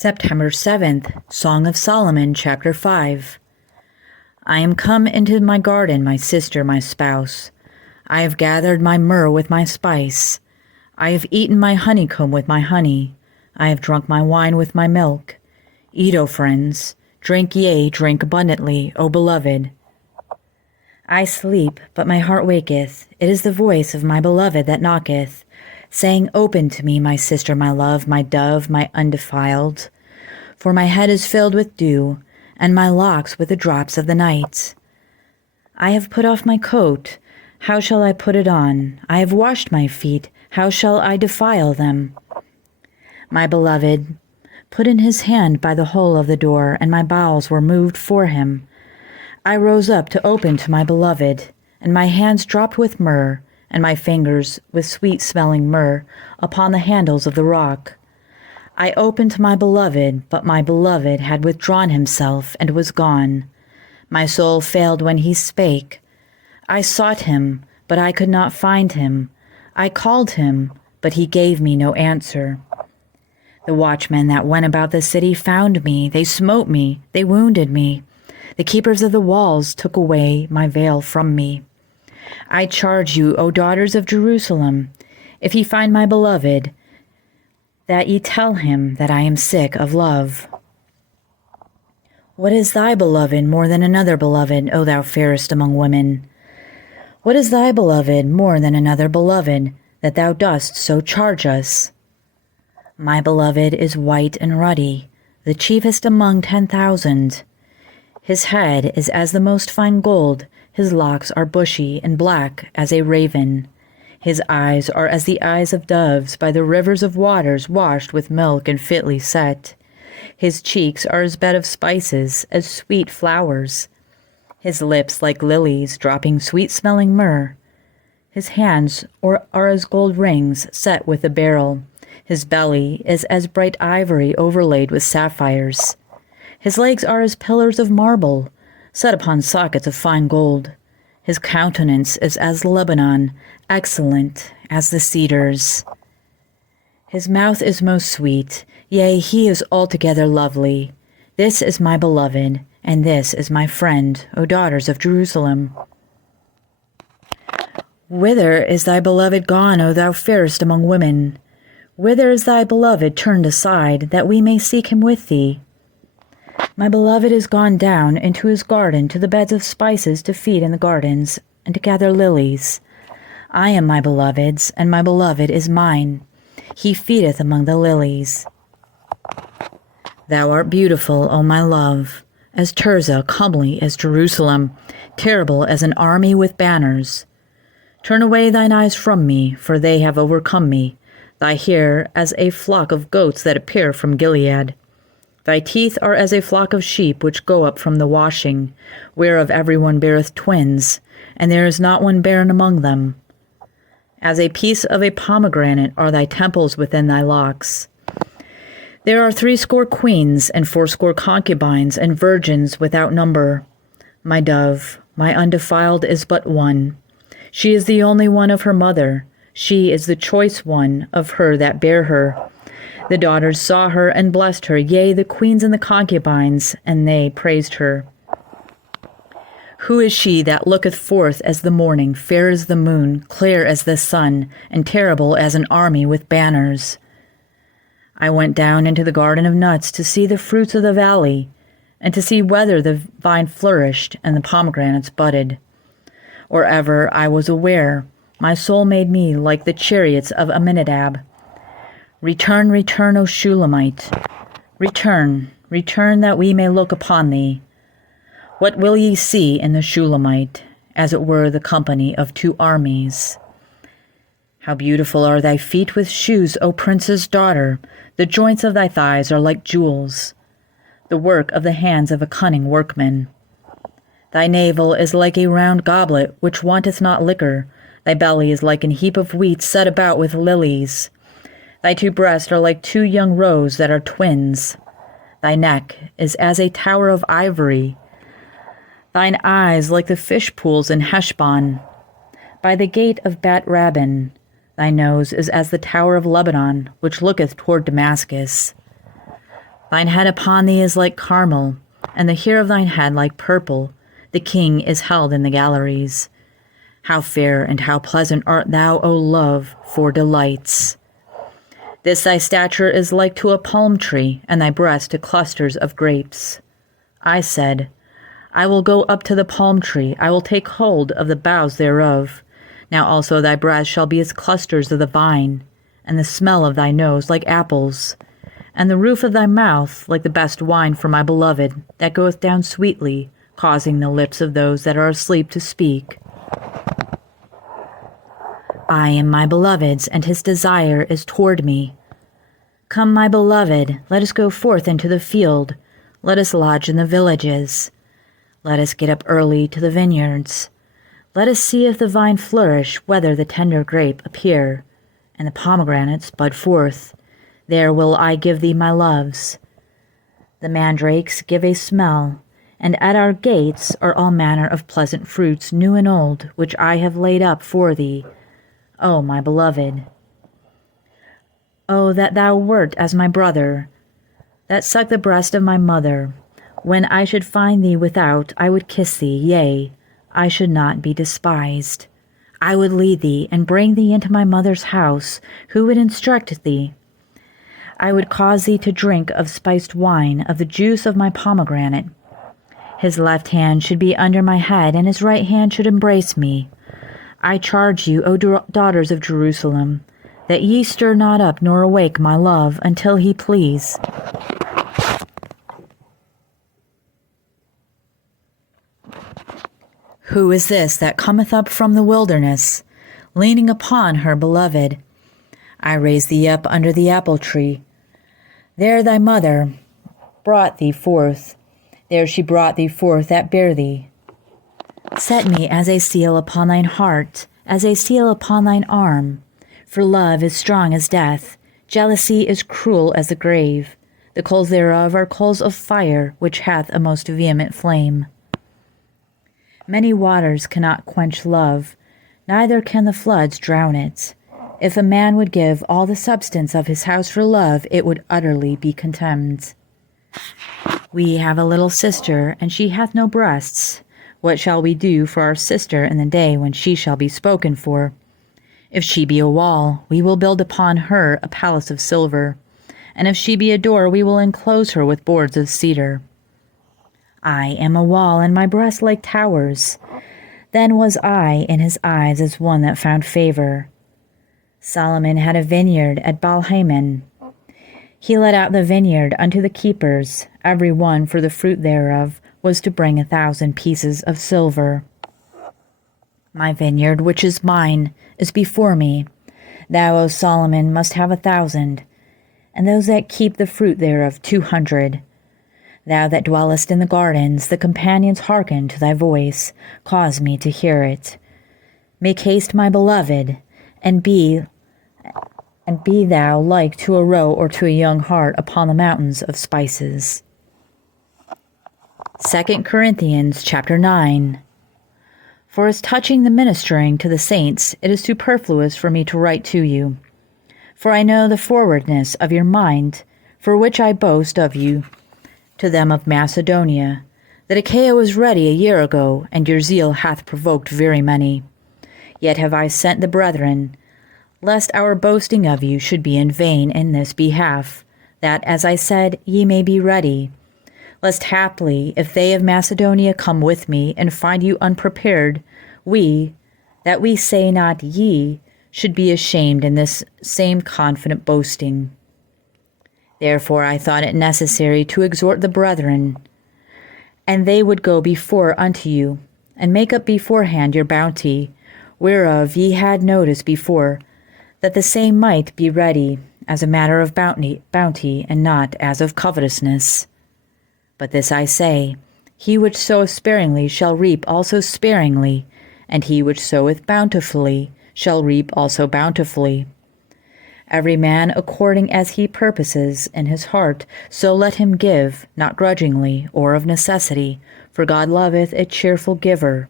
September 7th, Song of Solomon, chapter 5. I am come into my garden, my sister, my spouse. I have gathered my myrrh with my spice. I have eaten my honeycomb with my honey. I have drunk my wine with my milk. Eat, O friends, drink, yea, drink abundantly, O beloved. I sleep, but my heart waketh. It is the voice of my beloved that knocketh, saying, Open to me, my sister, my love, my dove, my undefiled. For my head is filled with dew, and my locks with the drops of the night. I have put off my coat, how shall I put it on? I have washed my feet, how shall I defile them? My beloved put in his hand by the hole of the door, and my bowels were moved for him. I rose up to open to my beloved, and my hands dropped with myrrh, and my fingers with sweet-smelling myrrh upon the handles of the rock. I opened to my beloved, but my beloved had withdrawn himself and was gone. My soul failed when he spake. I sought him, but I could not find him. I called him, but he gave me no answer. The watchmen that went about the city found me. They smote me. They wounded me. The keepers of the walls took away my veil from me. I charge you, O daughters of Jerusalem, if ye find my beloved, that ye tell him that I am sick of love. What is thy beloved more than another beloved, O thou fairest among women? What is thy beloved more than another beloved, that thou dost so charge us? My beloved is white and ruddy, the chiefest among 10,000. His head is as the most fine gold, his locks are bushy and black as a raven. His eyes are as the eyes of doves by the rivers of waters washed with milk and fitly set. His cheeks are as bed of spices, as sweet flowers. His lips like lilies dropping sweet-smelling myrrh. His hands are as gold rings set with a beryl. His belly is as bright ivory overlaid with sapphires. His legs are as pillars of marble, set upon sockets of fine gold. His countenance is as Lebanon, excellent as the cedars. His mouth is most sweet, yea, he is altogether lovely. This is my beloved, and this is my friend, O daughters of Jerusalem. Whither is thy beloved gone, O thou fairest among women? Whither is thy beloved turned aside, that we may seek him with thee? My beloved is gone down into his garden to the beds of spices to feed in the gardens and to gather lilies. I am my beloved's, and my beloved is mine. He feedeth among the lilies. Thou art beautiful, O my love, as Tirzah, comely as Jerusalem, terrible as an army with banners. Turn away thine eyes from me, for they have overcome me, thy hair as a flock of goats that appear from Gilead. Thy teeth are as a flock of sheep which go up from the washing, whereof every one beareth twins, and there is not one barren among them. As a piece of a pomegranate are thy temples within thy locks. There are 80 queens, and 80 concubines, and virgins without number. My dove, my undefiled, is but one. She is the only one of her mother. She is the choice one of her that bare her. The daughters saw her and blessed her, yea, the queens and the concubines, and they praised her. Who is she that looketh forth as the morning, fair as the moon, clear as the sun, and terrible as an army with banners? I went down into the garden of nuts to see the fruits of the valley, and to see whether the vine flourished and the pomegranates budded. Or ever I was aware, my soul made me like the chariots of Amminadab. Return, return, O Shulamite. Return, return, that we may look upon thee. What will ye see in the Shulamite, as it were the company of 2 armies? How beautiful are thy feet with shoes, O prince's daughter! The joints of thy thighs are like jewels, the work of the hands of a cunning workman. Thy navel is like a round goblet, which wanteth not liquor. Thy belly is like an heap of wheat set about with lilies. Thy 2 breasts are like 2 young roes that are twins. Thy neck is as a tower of ivory. Thine eyes like the fish pools in Heshbon. By the gate of Bet Rabbin, thy nose is as the tower of Lebanon, which looketh toward Damascus. Thine head upon thee is like Carmel, and the hair of thine head like purple. The king is held in the galleries. How fair and how pleasant art thou, O love, for delights! This thy stature is like to a palm tree, and thy breast to clusters of grapes. I said, I will go up to the palm tree, I will take hold of the boughs thereof. Now also thy breast shall be as clusters of the vine, and the smell of thy nose like apples, and the roof of thy mouth like the best wine for my beloved, that goeth down sweetly, causing the lips of those that are asleep to speak. I am my beloved's, and his desire is toward me. Come, my beloved, let us go forth into the field. Let us lodge in the villages. Let us get up early to the vineyards. Let us see if the vine flourish, whether the tender grape appear, and the pomegranates bud forth. There will I give thee my loves. The mandrakes give a smell, and at our gates are all manner of pleasant fruits, new and old, which I have laid up for thee, O my beloved. O that thou wert as my brother, that sucked the breast of my mother. When I should find thee without, I would kiss thee, yea, I should not be despised. I would lead thee, and bring thee into my mother's house, who would instruct thee. I would cause thee to drink of spiced wine, of the juice of my pomegranate. His left hand should be under my head, and his right hand should embrace me. I charge you, O daughters of Jerusalem, that ye stir not up nor awake my love, until he please. Who is this that cometh up from the wilderness, leaning upon her beloved? I raised thee up under the apple tree. There thy mother brought thee forth. There she brought thee forth that bare thee. Set me as a seal upon thine heart, as a seal upon thine arm. For love is strong as death, jealousy is cruel as the grave. The coals thereof are coals of fire, which hath a most vehement flame. Many waters cannot quench love, neither can the floods drown it. If a man would give all the substance of his house for love, it would utterly be contemned. We have a little sister, and she hath no breasts. What shall we do for our sister in the day when she shall be spoken for? If she be a wall, we will build upon her a palace of silver. And if she be a door, we will enclose her with boards of cedar. I am a wall, and my breasts like towers. Then was I in his eyes as one that found favor. Solomon had a vineyard at Baal-Hamon. He let out the vineyard unto the keepers. Every one for the fruit thereof was to bring 1,000 pieces of silver. My vineyard, which is mine, is before me. Thou, O Solomon, must have 1,000, and those that keep the fruit thereof 200. Thou that dwellest in the gardens, the companions hearken to thy voice. Cause me to hear it. Make haste, my beloved, and be thou like to a roe or to a young hart upon the mountains of spices. 2 Corinthians chapter 9. For as touching the ministering to the saints, it is superfluous for me to write to you. For I know the forwardness of your mind, for which I boast of you, to them of Macedonia, that Achaia was ready a year ago, and your zeal hath provoked very many. Yet have I sent the brethren, lest our boasting of you should be in vain in this behalf, that, as I said, ye may be ready. Lest haply, if they of Macedonia come with me, and find you unprepared, we, that we say not ye, should be ashamed in this same confident boasting. Therefore I thought it necessary to exhort the brethren, and they would go before unto you, and make up beforehand your bounty, whereof ye had notice before, that the same might be ready, as a matter of bounty, and not as of covetousness. But this I say, he which soweth sparingly shall reap also sparingly, and he which soweth bountifully shall reap also bountifully. Every man according as he purposes in his heart, so let him give, not grudgingly or of necessity, for God loveth a cheerful giver.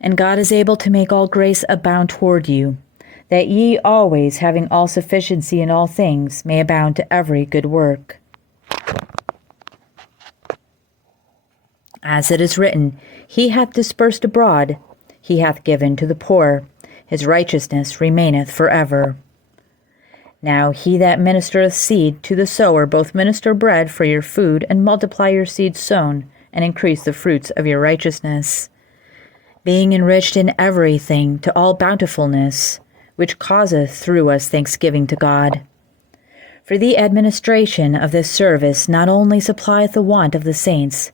And God is able to make all grace abound toward you, that ye always, having all sufficiency in all things, may abound to every good work. As it is written, He hath dispersed abroad, He hath given to the poor, His righteousness remaineth forever. Now he that ministereth seed to the sower both minister bread for your food, and multiply your seed sown, and increase the fruits of your righteousness, being enriched in everything to all bountifulness, which causeth through us thanksgiving to God. For the administration of this service not only supplieth the want of the saints,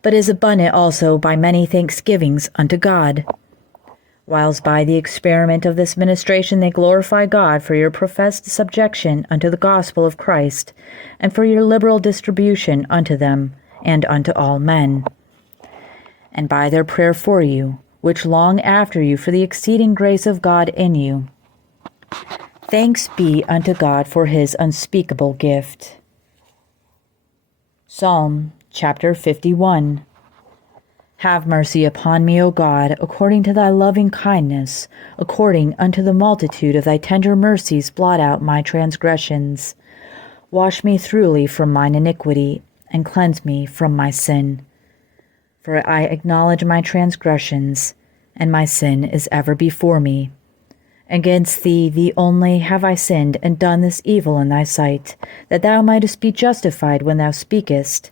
but is abundant also by many thanksgivings unto God. Whilst by the experiment of this ministration they glorify God for your professed subjection unto the gospel of Christ, and for your liberal distribution unto them, and unto all men. And by their prayer for you, which long after you for the exceeding grace of God in you. Thanks be unto God for His unspeakable gift. Psalm chapter 51. Have mercy upon me, O God, according to thy loving kindness, according unto the multitude of thy tender mercies blot out my transgressions. Wash me thoroughly from mine iniquity, and cleanse me from my sin. For I acknowledge my transgressions, and my sin is ever before me. Against thee only, have I sinned, and done this evil in thy sight, that thou mightest be justified when thou speakest,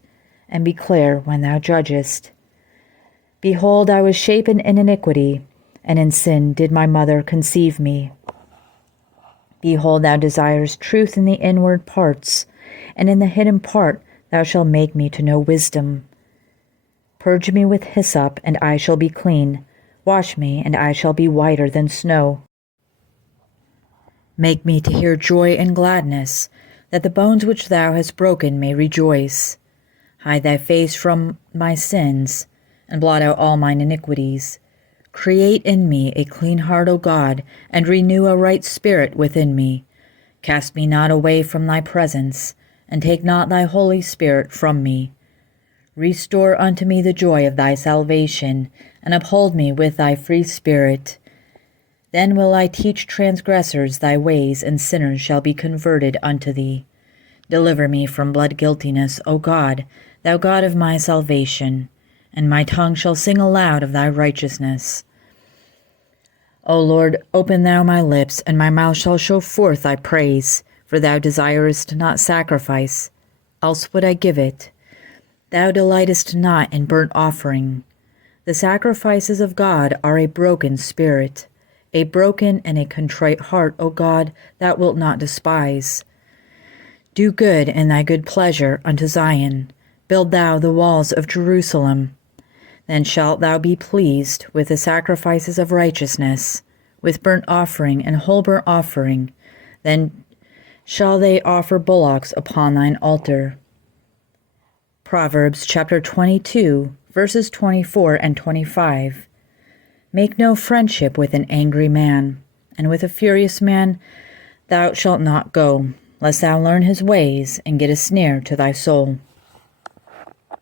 and be clear when thou judgest. Behold, I was shapen in iniquity, and in sin did my mother conceive me. Behold, thou desirest truth in the inward parts, and in the hidden part thou shalt make me to know wisdom. Purge me with hyssop, and I shall be clean. Wash me, and I shall be whiter than snow. Make me to hear joy and gladness, that the bones which thou hast broken may rejoice. Hide thy face from my sins, and blot out all mine iniquities. Create in me a clean heart, O God, and renew a right spirit within me. Cast me not away from thy presence, and take not thy Holy Spirit from me. Restore unto me the joy of thy salvation, and uphold me with thy free spirit. Then will I teach transgressors thy ways, and sinners shall be converted unto thee. Deliver me from blood guiltiness, O God, thou God of my salvation, and my tongue shall sing aloud of thy righteousness. O Lord, open thou my lips, and my mouth shall show forth thy praise, for thou desirest not sacrifice, else would I give it. Thou delightest not in burnt offering. The sacrifices of God are a broken spirit. A broken and a contrite heart, O God, thou wilt not despise. Do good in thy good pleasure unto Zion. Build thou the walls of Jerusalem. Then shalt thou be pleased with the sacrifices of righteousness, with burnt offering and whole burnt offering. Then shall they offer bullocks upon thine altar. Proverbs chapter 22, verses 24 and 25. Make no friendship with an angry man, and with a furious man thou shalt not go, lest thou learn his ways, and get a snare to thy soul.